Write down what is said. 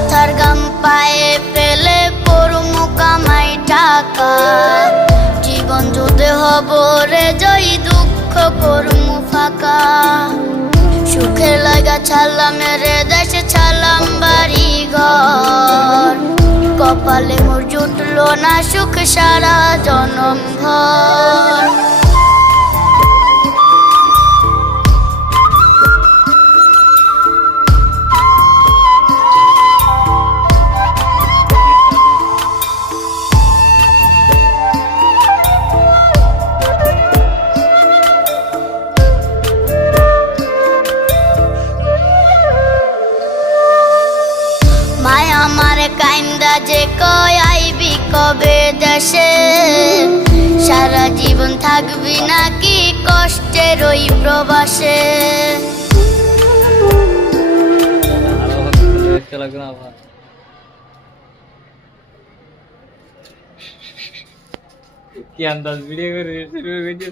মাথার গাম পায়ে ফেলে পড়মু কামাই টাকা, জীবন যুদ্ধে হব রে জয়ী, দুঃখ করমু ফাঁকা। সুখের লাগা ছাড়লাম রে দেশে, ছাড়লাম বাড়ি ঘর, কপালে মোর জুটলো না সুখ সারা জনম ভর। মায় আমার কাইন্দা যে কয় আইবি কবে দেশে, সারা জীবন থাকবি নাকি কষ্টের ওই প্রবাসে। কি আন্দাজ ভিডিও করে শুরু করে দিয়ে